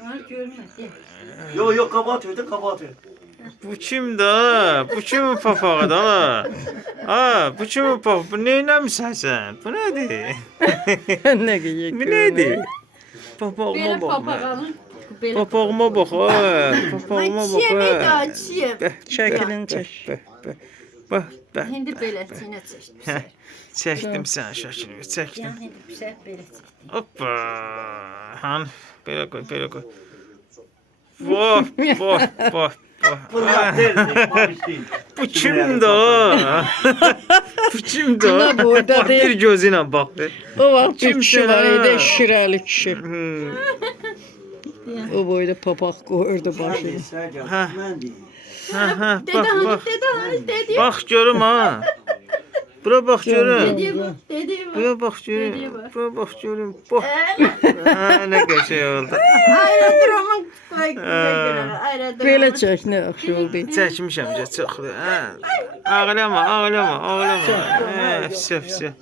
Var görmedi. Yok kabahat ödü kabahat ödü. Bu kim da? Bu kimin papağı da? Ha, bu kimin papağı? Bu neyləmisən sən? Bu nədir? Ne giyik? Bu nədir? Belə Papağıma bax. papağanın. Belə. Papağıma bax. Papağıma bax. Çiğmi de çiğ. Şeklini çek. Bax. Hindi belə çiğne çəkdim. Çəkdim sən şəklini, çəkdim. Yəni hindi pişə belə çəkdim. Hoppa. Han, belə qoy, belə qoy. Vah. Fırlat derdi. Maviş değil. Bu kimdir o? Bu kimdir o? Buna burada Bax, deyil. bir gözü ilə bax. O vaxt bir Kimsin kişi var ha? idi, şirəli kişi. Hmm. O boyda papaq qoyurdu başını. Ha. Ben değil. Ha, Dede bax, hani bax. dede hani dedi. Bax görüm ha. Bura bax görüm. Dedi bak dedi bak. Bura bax görüm. Bura bax görüm. Bax. Ha, nə qəşəng oldu. Aerodromun koy. Aerodromun. Belə çək, nə yaxşı oldu. Çəkmişəm çoxdur. Ha. Ağlama. Ha, vəsə.